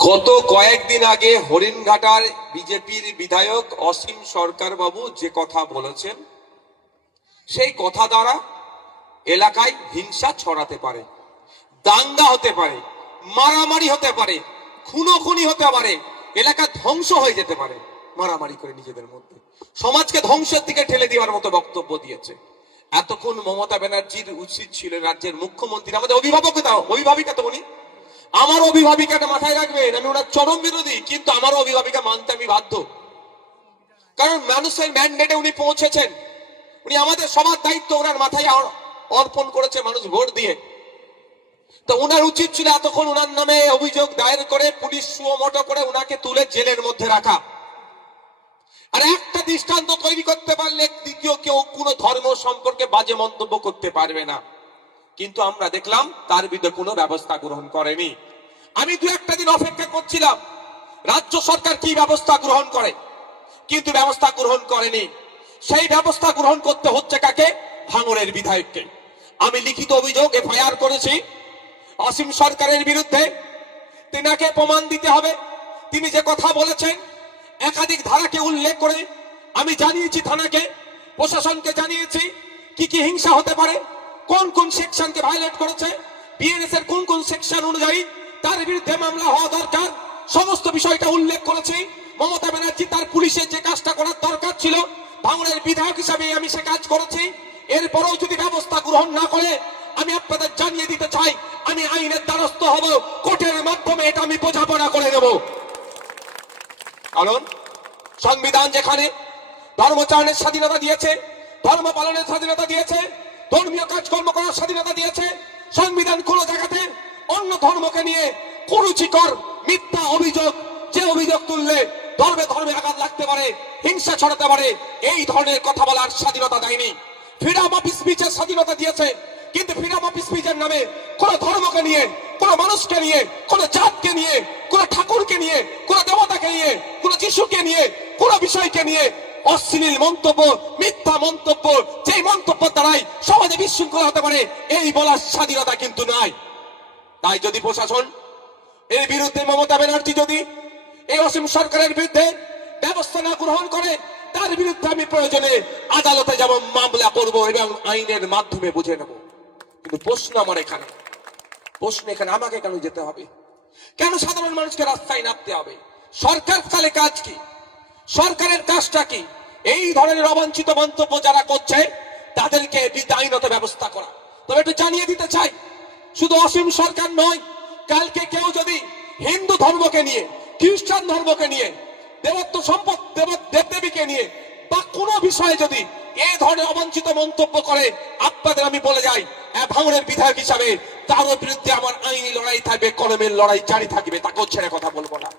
গত কয়েকদিন আগে হরিণঘাটার বিজেপির বিধায়ক অসীম সরকার বাবু যে কথা বলেছেন, সেই কথা দ্বারা এলাকায় হিংসা ছড়াতে পারে, দাঙ্গা হতে পারে, মারামারি হতে পারে, খুনোখুনি হতে পারে, এলাকা ধ্বংস হয়ে যেতে পারে। মারামারি করে নিজেদের মধ্যে সমাজকে ধ্বংসের দিকে ঠেলে দেওয়ার মতো বক্তব্য দিয়েছে। এতক্ষণ মমতা ব্যানার্জির উচিত ছিল রাজ্যের মুখ্যমন্ত্রী, আমাদের অভিভাবিকা তো উনি, আমার অভিভাবিকাটা মাথায় রাখবেন। আমি ওনার চরম বিরোধী, কিন্তু আমার অভিভাবিকা মানতে আমি বাধ্য, কারণ মানুষের ম্যান্ডেটে উনি পৌঁছেছেন। উনি আমাদের সবার দায়িত্ব ওনার মাথায় অর্পণ করেছে মানুষ ভোট দিয়ে। তো ওনার উচিত ছিল এতক্ষণ ওনার নামে অভিযোগ দায়ের করে পুলিশ সুমোটো করে ওনাকে তুলে জেলের মধ্যে রাখা। আর একটা দৃষ্টান্ত তৈরি করতে পারলে দ্বিতীয় কেউ কোনো ধর্ম সম্পর্কে বাজে মন্তব্য করতে পারবে না। কিন্তু আমরা দেখলাম তার বিরুদ্ধে কোনো ব্যবস্থা গ্রহণ করেনি। আমি দু একটা দিন অপেক্ষা করছিলাম রাজ্য সরকার কি ব্যবস্থা গ্রহণ করে, কিন্তু ব্যবস্থা গ্রহণ করেনি। সেই ব্যবস্থা গ্রহণ করতে হচ্ছে কাকে? ভাঙড়ের বিধায়ককে। আমি লিখিত অভিযোগ এফআইআর করেছি অসীম সরকারের বিরুদ্ধে। তিনাকে প্রমাণ দিতে হবে। তিনি যে কথা বলেছেন একাধিক ধারাকে উল্লেখ করে আমি জানিয়েছি থানাকে, প্রশাসনকে জানিয়েছি কি কি হিংসা হতে পারে, কোন কোন সেকশনকে ভায়োলেট করেছে, বিএনএস এর কোন কোন সেকশন অনুযায়ী তার বিরুদ্ধে মামলা হওয়া দরকার, সমস্ত বিষয়টা উল্লেখ করেছি। মমতা ব্যানার্জি তার পুলিশের যে কাজটা করার দরকার ছিল, ভাঙড়ের বিধায়ক হিসাবে আমি সে কাজ করেছি। এরপরেও যদি ব্যবস্থা গ্রহণ না করে আমি আপনাদের জানিয়ে দিতে চাই আমি আইনের দ্বারস্থ হব, কোর্টের মাধ্যমে এটা আমি বোঝাপড়া করে দেব। কারণ সংবিধান যেখানে ধর্মচারণের স্বাধীনতা দিয়েছে, ধর্ম পালনের স্বাধীনতা দিয়েছে, ধর্মীয় কাজকর্ম করার স্বাধীনতা দিয়েছে, সংবিধান কোন জায়গাতে অন্য ধর্মকে নিয়ে কুরুচিকর মিথ্যা অভিযোগ, যে অভিযোগ তুললে ধর্মে ধর্মে আঘাত লাগতে পারে, হিংসা ছড়াতে পারে, এই ধরনের কথা বলার স্বাধীনতা দেয়নি। ফ্রিডম অফ স্পিচের স্বাধীনতা দিয়েছে, কিন্তু ফ্রিডম অফ স্পিচের নামে কোন ধর্মকে নিয়ে, কোন মানুষকে নিয়ে, কোন জাতকে নিয়ে, কোন ঠাকুরকে নিয়ে, কোন দেবতাকে নিয়ে, কোন যিশুকে নিয়ে, কোন বিষয়কে নিয়ে অশ্লীল মন্তব্য, মিথ্যা মন্তব্য, যে মন্তব্য দ্বারাই সমাজে বিশৃঙ্খলা হতে পারে, এই বলার স্বাধীনতা কিন্তু নাই। তাই যদি প্রশাসন এর বিরুদ্ধে, মমতা ব্যানার্জি যদি এই অসীম সরকারের বিরুদ্ধে ব্যবস্থা না গ্রহণ করে, তার বিরুদ্ধে আমি প্রয়োজনে আদালতে যাব, মামলা করব এবং আইনের মাধ্যমে বুঝে নেব। কিন্তু প্রশ্ন এখানে আমাকে কেন যেতে হবে? কেন সাধারণ মানুষকে রাস্তায় নামতে হবে? সরকার তাহলে কাজ কি? সরকারের কাজটা কি? এই ধরনের অবাঞ্ছিত মন্তব্য যারা করছে তাদেরকে আইনত ব্যবস্থা করা। তবে একটু জানিয়ে দিতে চাই, শুধু অসীম সরকার নয়, কালকে কেউ যদি হিন্দু ধর্মকে নিয়ে, খ্রিস্টান ধর্মকে নিয়ে, দেবত্ব সম্পদ, দেবদেবীকে নিয়ে বা কোনো বিষয়ে যদি এই ধরনের অবাঞ্ছিত মন্তব্য করে, আপনাদের আমি বলে যাই ভাঙড়ের বিধায়ক হিসাবে তার বিরুদ্ধে আমার আইনি লড়াই থাকবে, কলমের লড়াই জারি থাকবে, তাকেও ছেড়ে কথা বলবো না।